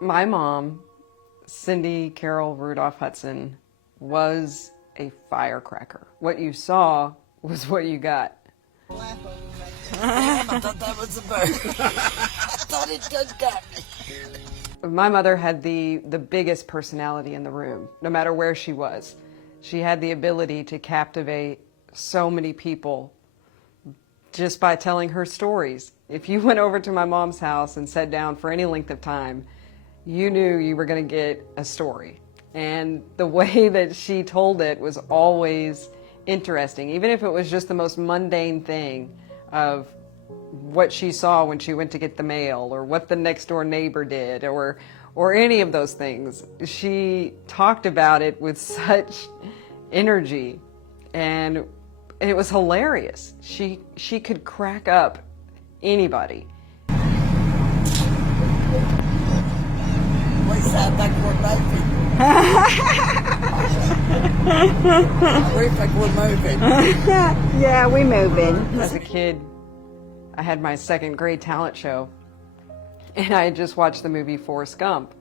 My mom, Cindy Carol Rudolph-Hutson, was a firecracker. What you saw was what you got. I thought that was a bird. I thought it just got me. My mother had the biggest personality in the room, no matter where she was. She had the ability to captivate so many people just by telling her stories. If you went over to my mom's house and sat down for any length of time, you knew you were going to get a story. And the way that she told it was always interesting, even if it was just the most mundane thing of what she saw when she went to get the mail, or what the next door neighbor did, or any of those things. She talked about it with such energy, and it was hilarious. She could crack up anybody. We sound like we're moving. We think we're moving. Yeah, we moving. As a kid, I had my second grade talent show, and I had just watched the movie Forrest Gump.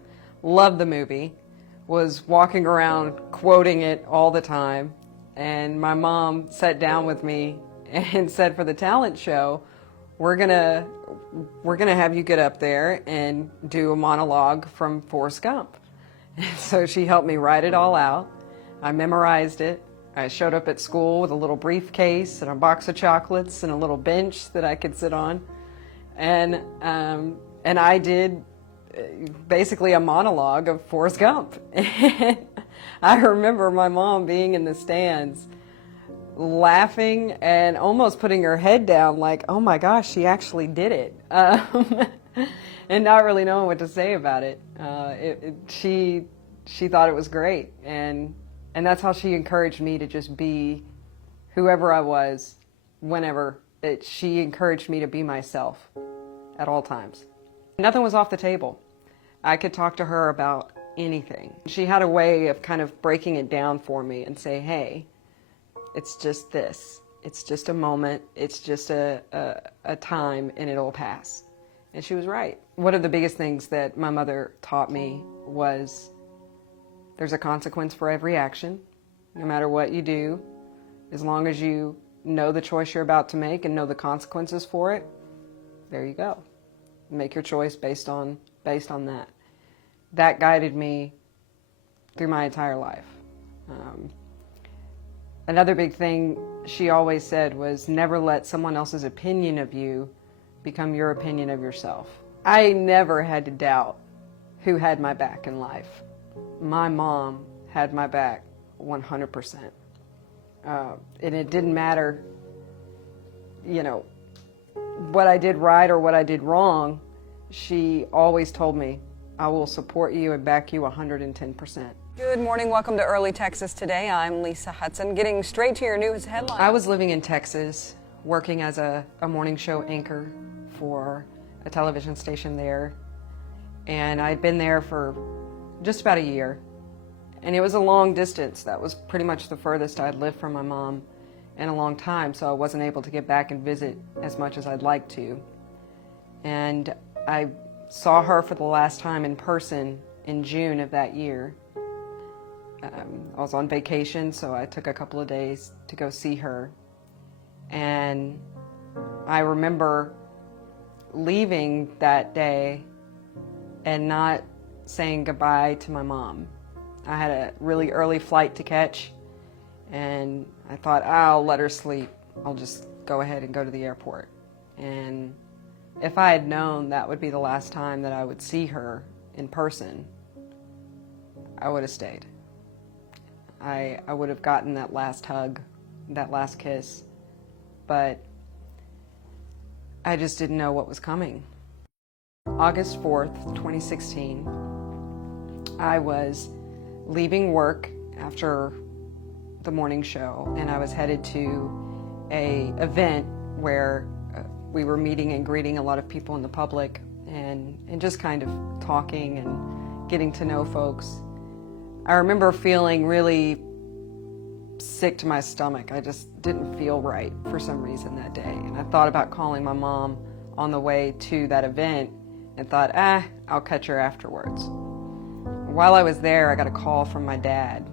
Loved the movie, was walking around quoting it all the time, and my mom sat down with me and said, for the talent show, we're gonna have you get up there and do a monologue from Forrest Gump. And so she helped me write it all out. I memorized it. I showed up at school with a little briefcase and a box of chocolates and a little bench that I could sit on. And I did basically a monologue of Forrest Gump. And I remember my mom being in the stands laughing and almost putting her head down like, oh my gosh, she actually did it. And not really knowing what to say about it. She thought it was great, and that's how she encouraged me to just be whoever I was, whenever. She encouraged me to be myself at all times. Nothing was off the table. I could talk to her about anything. She had a way of kind of breaking it down for me and say, hey, it's just this. It's just a moment. It's just a time, and it'll pass. And she was right. One of the biggest things that my mother taught me was there's a consequence for every action, no matter what you do. As long as you know the choice you're about to make and know the consequences for it, there you go. Make your choice based on that. That guided me through my entire life. Another big thing she always said was never let someone else's opinion of you become your opinion of yourself. I never had to doubt who had my back in life. My mom had my back 100%. And it didn't matter, what I did right or what I did wrong. She always told me, I will support you and back you 110%. Good morning. Welcome to Early Texas Today. I'm Lisa Hudson. Getting straight to your news headlines. I was living in Texas, working as a morning show anchor for a television station there. And I'd been there for just about a year. And it was a long distance. That was pretty much the furthest I'd lived from my mom in a long time, so I wasn't able to get back and visit as much as I'd like to. And I saw her for the last time in person in June of that year. I was on vacation, so I took a couple of days to go see her. And I remember leaving that day and not saying goodbye to my mom. I had a really early flight to catch, and I thought, I'll let her sleep. I'll just go ahead and go to the airport. And if I had known that would be the last time that I would see her in person, I would have stayed. I would have gotten that last hug, that last kiss, but I just didn't know what was coming. August 4th, 2016, I was leaving work after the morning show, and I was headed to an event where we were meeting and greeting a lot of people in the public and just kind of talking and getting to know folks. I remember feeling really sick to my stomach. I just didn't feel right for some reason that day. And I thought about calling my mom on the way to that event and thought, I'll catch her afterwards. While I was there, I got a call from my dad,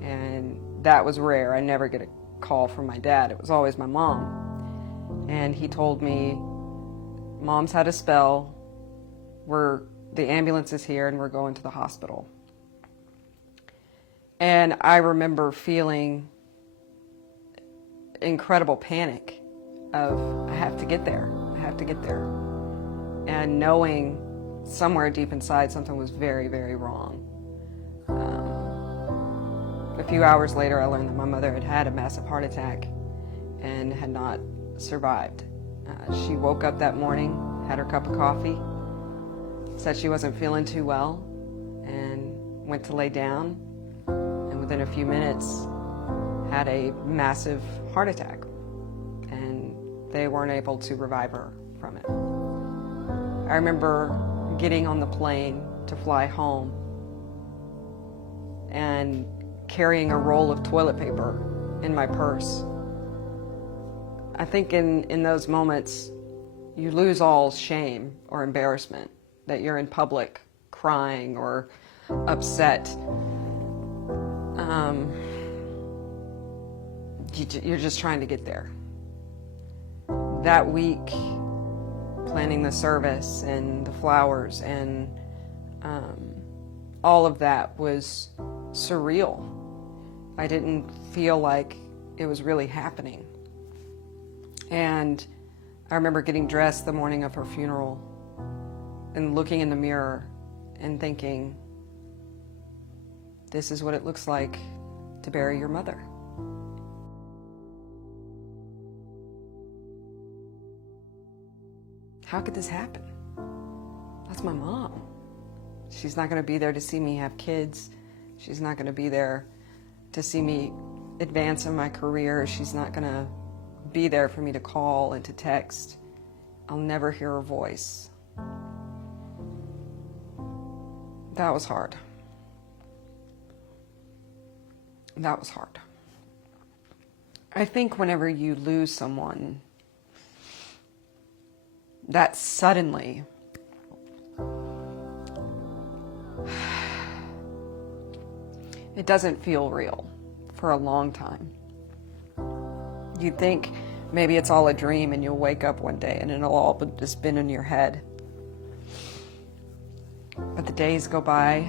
and that was rare. I never get a call from my dad. It was always my mom. And he told me, Mom's had a spell. The ambulance is here, and we're going to the hospital. And I remember feeling incredible panic of, I have to get there. I have to get there. And knowing somewhere deep inside something was very, very wrong. A few hours later, I learned that my mother had had a massive heart attack and had not survived. She woke up that morning, had her cup of coffee, said she wasn't feeling too well, and went to lay down, and within a few minutes had a massive heart attack, and they weren't able to revive her from it. I remember getting on the plane to fly home and carrying a roll of toilet paper in my purse. I think in those moments, you lose all shame or embarrassment that you're in public crying or upset. You're just trying to get there. That week, planning the service and the flowers and all of that was surreal. I didn't feel like it was really happening. And I remember getting dressed the morning of her funeral and looking in the mirror and thinking, this is what it looks like to bury your mother. How could this happen? That's my mom. She's not going to be there to see me have kids. She's not going to be there to see me advance in my career. She's not going to be there for me to call and to text. I'll never hear her voice. That was hard. That was hard. I think whenever you lose someone, that suddenly it doesn't feel real for a long time. You think maybe it's all a dream and you'll wake up one day and it'll all just been in your head. But the days go by,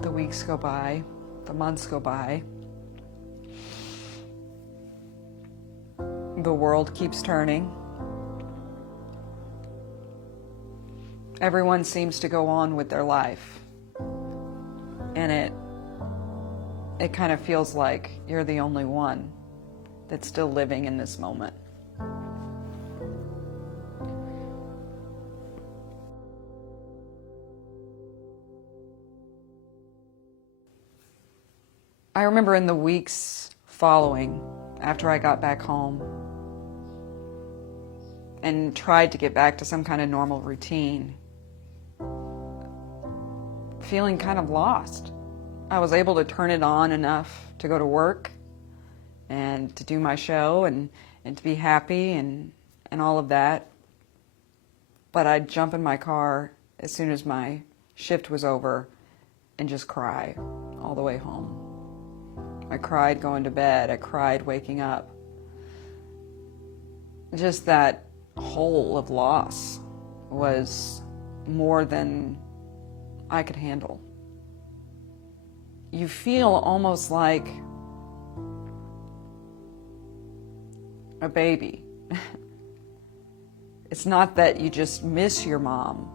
the weeks go by, the months go by. The world keeps turning. Everyone seems to go on with their life. And it kind of feels like you're the only one that's still living in this moment. I remember in the weeks following, after I got back home and tried to get back to some kind of normal routine, feeling kind of lost. I was able to turn it on enough to go to work and to do my show and to be happy and all of that. But I'd jump in my car as soon as my shift was over and just cry all the way home. I cried going to bed. I cried waking up. Just that hole of loss was more than I could handle. You feel almost like a baby. It's not that you just miss your mom.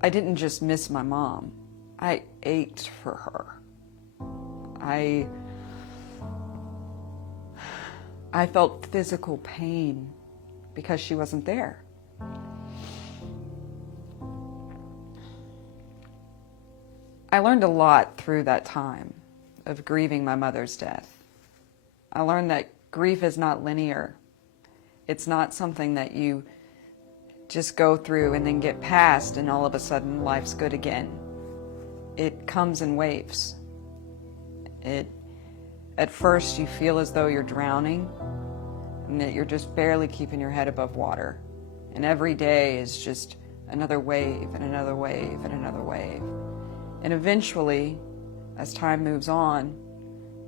I didn't just miss my mom. I ached for her. I felt physical pain because she wasn't there. I learned a lot through that time of grieving my mother's death. I learned that grief is not linear. It's not something that you just go through and then get past and all of a sudden life's good again. It comes in waves. At first you feel as though you're drowning and that you're just barely keeping your head above water. And every day is just another wave and another wave and another wave. And eventually, as time moves on,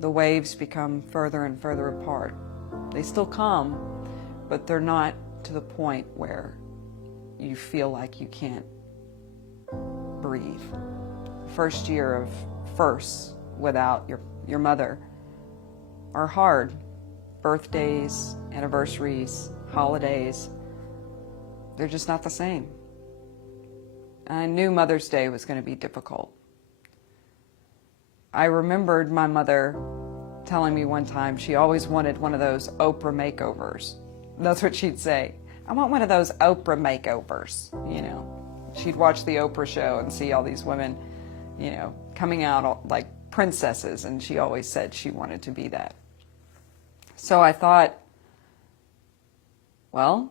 the waves become further and further apart. They still come, but they're not to the point where you feel like you can't breathe. The first year of firsts without your mother are hard. Birthdays, anniversaries, holidays, they're just not the same. And I knew Mother's Day was going to be difficult. I remembered my mother telling me one time she always wanted one of those Oprah makeovers. That's what she'd say. I want one of those Oprah makeovers, you know. She'd watch the Oprah show and see all these women, you know, coming out like princesses, and she always said she wanted to be that. So I thought, well,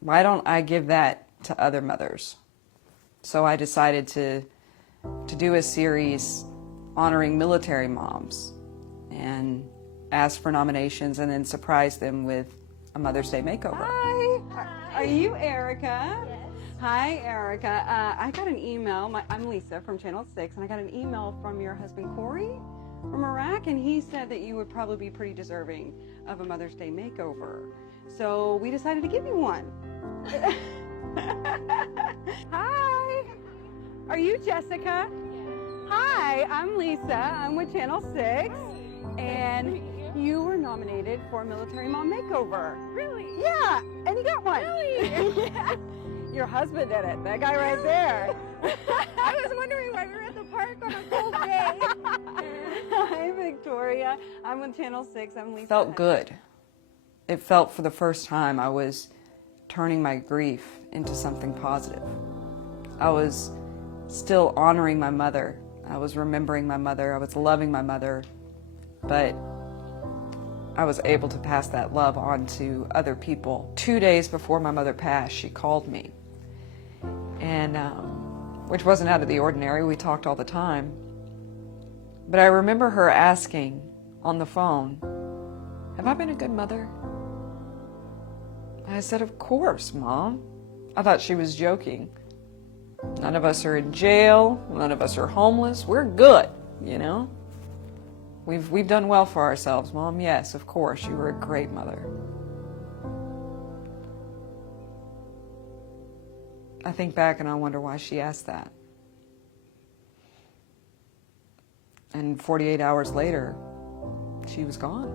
why don't I give that to other mothers? So I decided to do a series honoring military moms and ask for nominations and then surprise them with a Mother's Day makeover. Hi. Are you Erica? Yes. Hi, Erica. I got an email. I'm Lisa from Channel 6, and I got an email from your husband, Corey, from Iraq, and he said that you would probably be pretty deserving of a Mother's Day makeover. So we decided to give you one. Hi. Are you Jessica? Hi, I'm Lisa. I'm with Channel 6, and you were nominated for a Military Mom Makeover. Really? Yeah, and you got one. Really? Yeah. Your husband did it. That guy right there. I was wondering why we were at the park on a cold day. Hi, Victoria. I'm with Channel 6. I'm Lisa. It felt good. It felt for the first time I was turning my grief into something positive. I was still honoring my mother. I was remembering my mother. I was loving my mother. But I was able to pass that love on to other people. 2 days before my mother passed, she called me. And which wasn't out of the ordinary. We talked all the time. But I remember her asking on the phone, "Have I been a good mother?" I said, "Of course, Mom." I thought she was joking. None of us are in jail. None of us are homeless. We're good, you know? We've done well for ourselves, Mom. Yes, of course, you were a great mother. I think back and I wonder why she asked that. And 48 hours later, she was gone.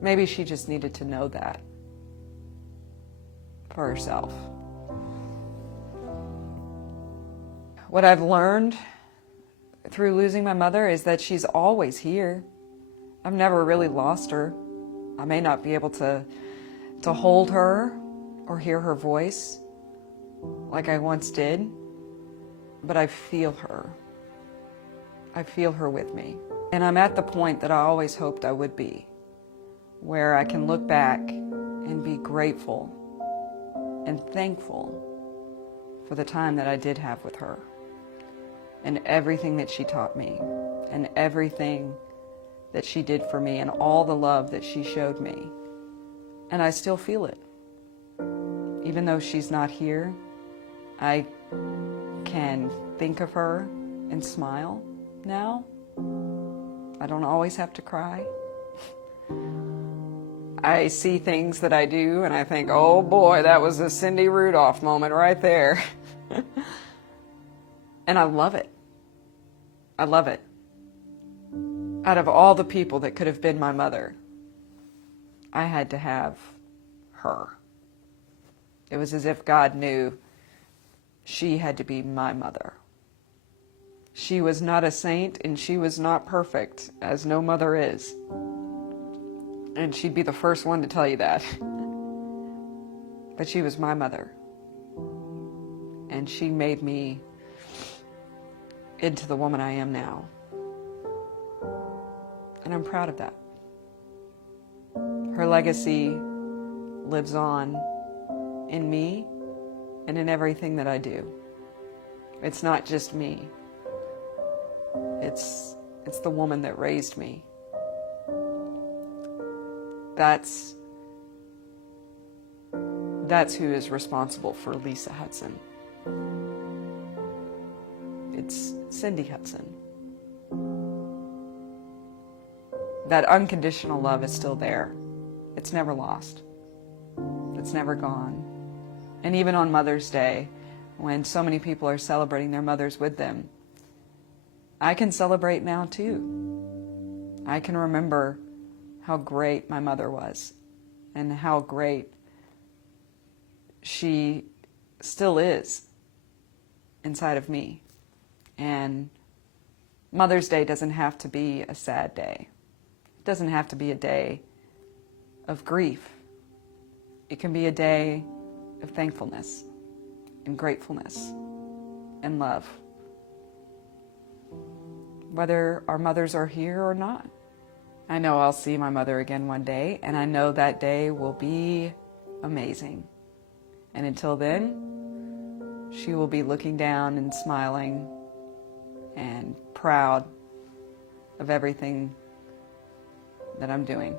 Maybe she just needed to know that for herself. What I've learned through losing my mother is that she's always here. I've never really lost her. I may not be able to hold her or hear her voice like I once did, but I feel her. I feel her with me. And I'm at the point that I always hoped I would be, where I can look back and be grateful and thankful for the time that I did have with her, and everything that she taught me, and everything that she did for me, and all the love that she showed me. And I still feel it. Even though she's not here, I can think of her and smile now. I don't always have to cry. I see things that I do and I think, oh boy, that was a Cindy Rudolph moment right there. And I love it. I love it. Out of all the people that could have been my mother, I had to have her. It was as if God knew she had to be my mother. She was not a saint and she was not perfect, as no mother is. And she'd be the first one to tell you that. But she was my mother. And she made me into the woman I am now. And I'm proud of that. Her legacy lives on in me and in everything that I do. It's not just me. It's the woman that raised me. That's who is responsible for Lisa Hutson. It's Cindy Hutson. That unconditional love is still there. It's never lost. It's never gone. And even on Mother's Day, when so many people are celebrating their mothers with them, I can celebrate now too. I can remember how great my mother was and how great she still is inside of me. And Mother's Day doesn't have to be a sad day. It doesn't have to be a day of grief. It can be a day of thankfulness and gratefulness and love, whether our mothers are here or not. I know I'll see my mother again one day, and I know that day will be amazing. And until then, she will be looking down and smiling and proud of everything that I'm doing.